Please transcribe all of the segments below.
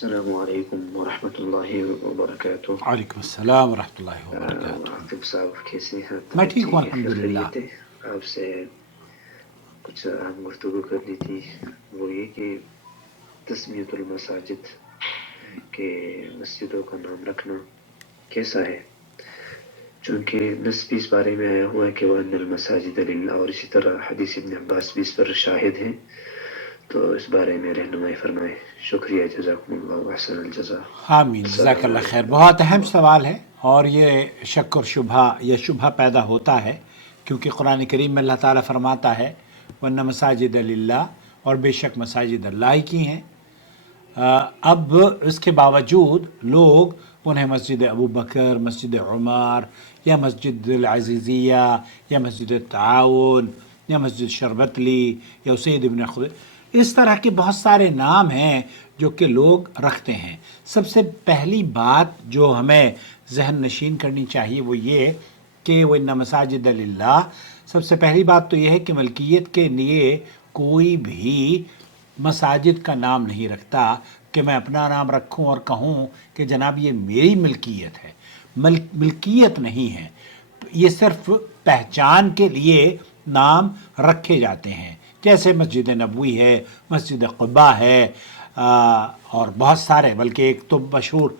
السلام علیکم ورحمۃ اللہ وبرکاتہ۔ وعلیکم السلام ورحمۃ اللہ وبرکاتہ۔ عاطف صاحب کیسے ہیں؟ میں ٹھیک ہوں خیر الحمدللہ۔ خیریت ہے؟ آپ سے کچھ اہم گفتگو کرنی تھی، وہ یہ کہ تسمیت المساجد کہ مسجدوں کا نام رکھنا کیسا ہے، چونکہ نص بھی اس بارے میں آیا ہوا ہے کہ وَأَنَّ الْمَسَاجِدَ لِلَّهِ، اور اسی طرح حدیث ابن عباس بھی اس پر شاہد ہیں، تو اس بارے میں رہنمائی فرمائیں۔ شکریہ، جزاکم اللہ احسن الجزا۔ آمین، جزاک اللہ خیر۔ بہت اہم سوال ہے، اور یہ شک اور شبہ یا شبہ پیدا ہوتا ہے، کیونکہ قرآن کریم میں اللہ تعالیٰ فرماتا ہے وَأَنَّ مَسَاجِدَ لِلَّهِ، اور بے شک مساجد اللہ ہی کی ہیں۔ اب اس کے باوجود لوگ انہیں مسجد ابو بکر، مسجد عمر، یا مسجد العزیزیہ، یا مسجد التعاون، یا مسجد شربتلی، یا سید ابن خدیر، اس طرح کے بہت سارے نام ہیں جو کہ لوگ رکھتے ہیں۔ سب سے پہلی بات جو ہمیں ذہن نشین کرنی چاہیے وہ یہ کہ وَإِنَّ مَسَاجِدَ لِلَّهِ، سب سے پہلی بات تو یہ ہے کہ ملکیت کے لیے کوئی بھی مساجد کا نام نہیں رکھتا کہ میں اپنا نام رکھوں اور کہوں کہ جناب یہ میری ملکیت ہے۔ ملکیت نہیں ہے، یہ صرف پہچان کے لیے نام رکھے جاتے ہیں، جیسے مسجد نبوی ہے، مسجد قباء ہے، اور بہت سارے، بلکہ ایک تو مشہور،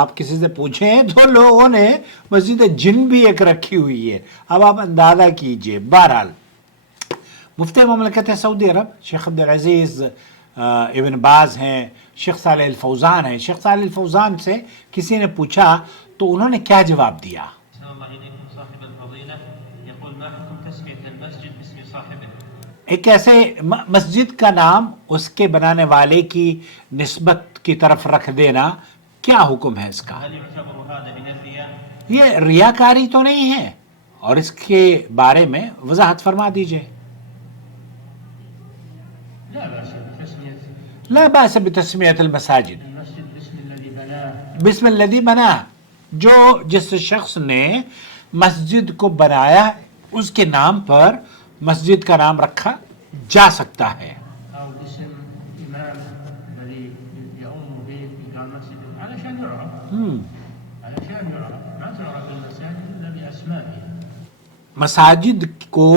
آپ کسی سے پوچھیں تو لوگوں نے مسجد جن بھی ایک رکھی ہوئی ہے۔ اب آپ اندازہ کیجئے۔ بہرحال مفتی مملکت سعودی عرب شیخ عبدالعزیز ابن باز ہیں، شیخ صالح الفوزان ہیں۔ شیخ صالح الفوزان سے کسی نے پوچھا تو انہوں نے کیا جواب دیا؟ ایک ایسے مسجد کا نام اس کے بنانے والے کی نسبت کی طرف رکھ دینا، کیا حکم ہے اس کا؟ یہ ریاکاری تو نہیں ہے؟ اور اس کے بارے میں وضاحت فرما دیجئے۔ لا بأس بتسمیت المساجد، بسم الذی بنا، جو جس شخص نے مسجد کو بنایا اس کے نام پر مسجد کا نام رکھا جا سکتا ہے۔ مساجد کو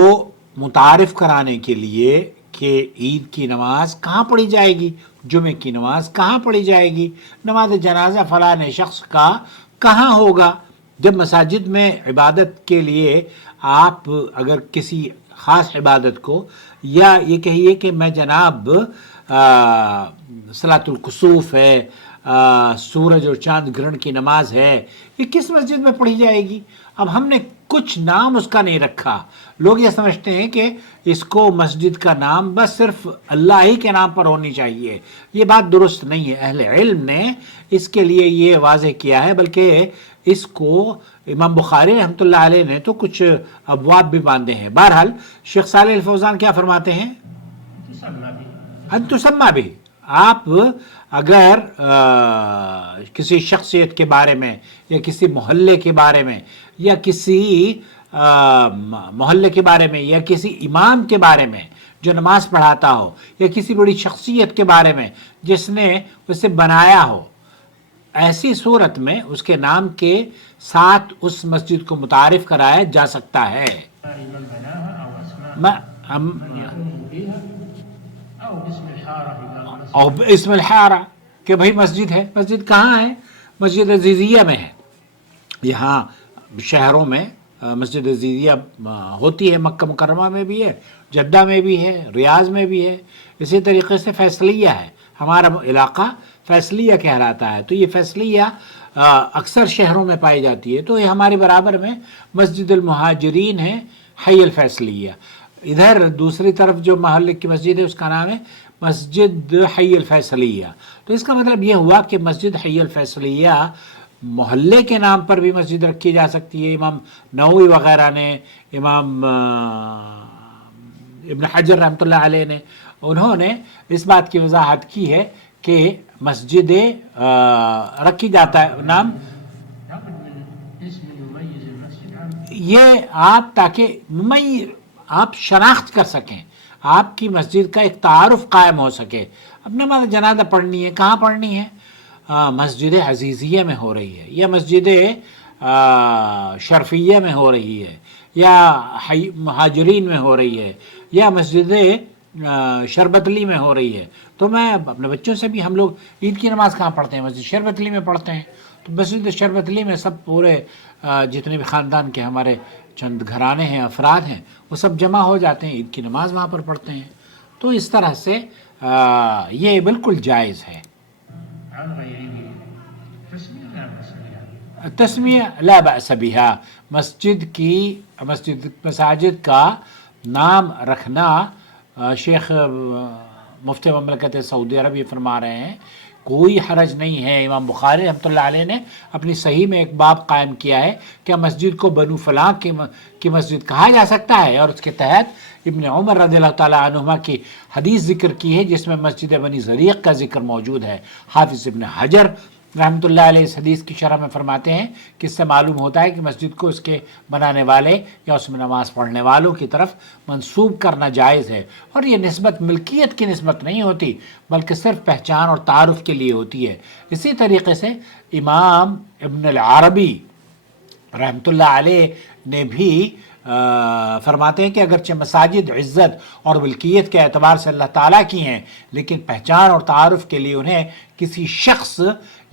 متعارف کرانے کے لیے کہ عید کی نماز کہاں پڑھی جائے گی، جمعے کی نماز کہاں پڑھی جائے گی، نماز جنازہ فلاں شخص کا کہاں ہوگا۔ جب مساجد میں عبادت کے لیے آپ اگر کسی خاص عبادت کو، یا یہ کہیے کہ میں جناب صلاۃ الکسوف ہے، سورج اور چاند گرہن کی نماز ہے، یہ کس مسجد میں پڑھی جائے گی؟ اب ہم نے کچھ نام اس کا نہیں رکھا، لوگ یہ سمجھتے ہیں کہ اس کو مسجد کا نام بس صرف اللہ ہی کے نام پر ہونی چاہیے۔ یہ بات درست نہیں ہے۔ اہل علم نے اس کے لیے یہ واضح کیا ہے، بلکہ اس کو امام بخاری رحمۃ اللہ علیہ نے تو کچھ ابواب بھی باندھے ہیں۔ بہرحال شیخ صالح الفوزان کیا فرماتے ہیں؟ ان تسمى بھی، آپ اگر کسی شخصیت کے بارے میں، یا کسی محلے کے بارے میں، یا کسی محلے کے بارے میں، یا کسی امام کے بارے میں جو نماز پڑھاتا ہو، یا کسی بڑی شخصیت کے بارے میں جس نے اسے بنایا ہو، ایسی صورت میں اس کے نام کے ساتھ اس مسجد کو متعارف کرایا جا سکتا ہے۔ اور اسم الحارہ کہ بھئی مسجد ہے، مسجد کہاں ہے؟ مسجد عزیزیہ میں ہے۔ یہاں شہروں میں مسجد عزیزیہ ہوتی ہے، مکہ مکرمہ میں بھی ہے، جدہ میں بھی ہے، ریاض میں بھی ہے، اسی طریقے سے فیصلیہ ہے، ہمارا علاقہ فیصلیہ کہلاتا ہے، تو یہ فیصلیہ اکثر شہروں میں پائی جاتی ہے، تو یہ ہمارے برابر میں مسجد المہاجرین ہے، حی الفیصلیہ۔ ادھر دوسری طرف جو محلے کی مسجد ہے اس کا نام ہے مسجد حی الفیصلیہ۔ تو اس کا مطلب یہ ہوا کہ مسجد حی الفیصلیہ محلے کے نام پر بھی مسجد رکھی جا سکتی ہے۔ امام نووی وغیرہ نے، امام ابن حجر رحمۃ اللہ علیہ نے، انہوں نے اس بات کی وضاحت کی ہے کہ مسجد رکھی جاتا ہے نام یہ آپ تاکہ آپ شناخت کر سکیں، آپ کی مسجد کا ایک تعارف قائم ہو سکے۔ اب نماز جنازہ پڑھنی ہے، کہاں پڑھنی ہے؟ مسجد عزیزیہ میں ہو رہی ہے یا مسجد شرفیہ میں ہو رہی ہے یا مہاجرین میں ہو رہی ہے یا مسجد شربتلی میں ہو رہی ہے، تو میں اپنے بچوں سے بھی، ہم لوگ عید کی نماز کہاں پڑھتے ہیں؟ مسجد شربتلی میں پڑھتے ہیں. تو مسجد شربتلی میں سب پورے جتنے بھی خاندان کے ہمارے چند گھرانے ہیں، افراد ہیں، وہ سب جمع ہو جاتے ہیں، عید کی نماز وہاں پر پڑھتے ہیں. تو اس طرح سے یہ بالکل جائز ہے. تسمیہ لا بأس بها، مساجد کا نام رکھنا، شیخ مفتی مملکت سعودی عرب یہ فرما رہے ہیں کوئی حرج نہیں ہے. امام بخاری رحمۃ اللہ علیہ نے اپنی صحیح میں ایک باب قائم کیا ہے کہ مسجد کو بنو فلاں کی مسجد کہا جا سکتا ہے، اور اس کے تحت ابن عمر رضی اللہ تعالیٰ عنہما کی حدیث ذکر کی ہے جس میں مسجد بنی زریق کا ذکر موجود ہے. حافظ ابن حجر رحمۃ اللہ علیہ اس حدیث کی شرح میں فرماتے ہیں کہ اس سے معلوم ہوتا ہے کہ مسجد کو اس کے بنانے والے یا اس میں نماز پڑھنے والوں کی طرف منسوب کرنا جائز ہے، اور یہ نسبت ملکیت کی نسبت نہیں ہوتی بلکہ صرف پہچان اور تعارف کے لیے ہوتی ہے. اسی طریقے سے امام ابن العربی رحمۃ اللہ علیہ نے بھی فرماتے ہیں کہ اگرچہ مساجد عزت اور ملکیت کے اعتبار سے اللہ تعالیٰ کی ہیں، لیکن پہچان اور تعارف کے لیے انہیں کسی شخص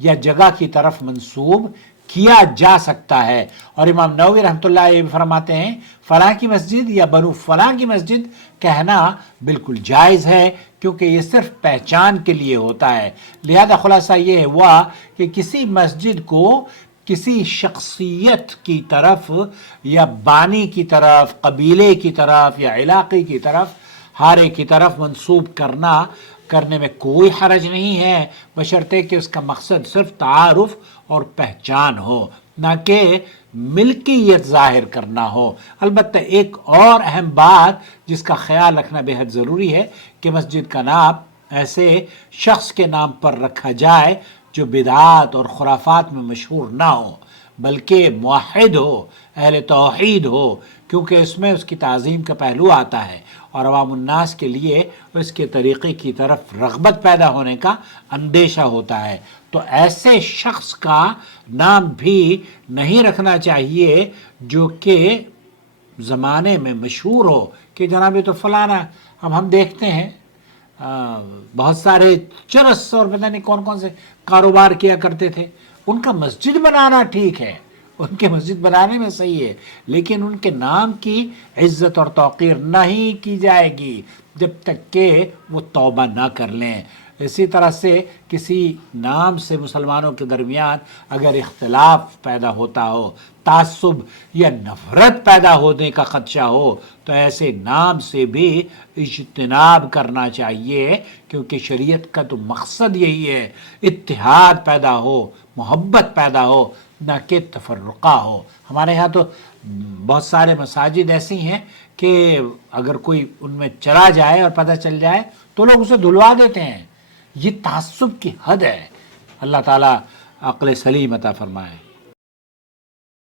یا جگہ کی طرف منسوب کیا جا سکتا ہے. اور امام نووی رحمۃ اللہ علیہ بھی فرماتے ہیں فلاں کی مسجد یا بنو فلاں کی مسجد کہنا بالکل جائز ہے، کیونکہ یہ صرف پہچان کے لیے ہوتا ہے. لہذا خلاصہ یہ ہوا کہ کسی مسجد کو کسی شخصیت کی طرف یا بانی کی طرف، قبیلے کی طرف یا علاقے کی طرف، ہارے کی طرف منسوب کرنے میں کوئی حرج نہیں ہے، بشرطے کہ اس کا مقصد صرف تعارف اور پہچان ہو، نہ کہ ملکیت ظاہر کرنا ہو. البتہ ایک اور اہم بات جس کا خیال رکھنا بے حد ضروری ہے کہ مسجد کا نام ایسے شخص کے نام پر رکھا جائے جو بدعات اور خرافات میں مشہور نہ ہو، بلکہ موحد ہو، اہل توحید ہو، کیونکہ اس میں اس کی تعظیم کا پہلو آتا ہے اور عوام الناس کے لیے اس کے طریقے کی طرف رغبت پیدا ہونے کا اندیشہ ہوتا ہے. تو ایسے شخص کا نام بھی نہیں رکھنا چاہیے جو کہ زمانے میں مشہور ہو کہ جناب یہ تو فلانا. اب ہم دیکھتے ہیں بہت سارے چرس اور پتہ نہیں کون کون سے کاروبار کیا کرتے تھے، ان کا مسجد بنانا ٹھیک ہے، ان کے مسجد بنانے میں صحیح ہے، لیکن ان کے نام کی عزت اور توقیر نہیں کی جائے گی جب تک کہ وہ توبہ نہ کر لیں. اسی طرح سے کسی نام سے مسلمانوں کے درمیان اگر اختلاف پیدا ہوتا ہو، تعصب یا نفرت پیدا ہونے کا خدشہ ہو، تو ایسے نام سے بھی اجتناب کرنا چاہیے، کیونکہ شریعت کا تو مقصد یہی ہے اتحاد پیدا ہو، محبت پیدا ہو، نہ کہ تفرقہ ہو. ہمارے ہاں تو بہت سارے مساجد ایسی ہیں کہ اگر کوئی ان میں چلا جائے اور پتہ چل جائے تو لوگ اسے دھلوا دیتے ہیں. یہ تعصب کی حد ہے. اللہ تعالیٰ عقل سلیم عطا فرمائے.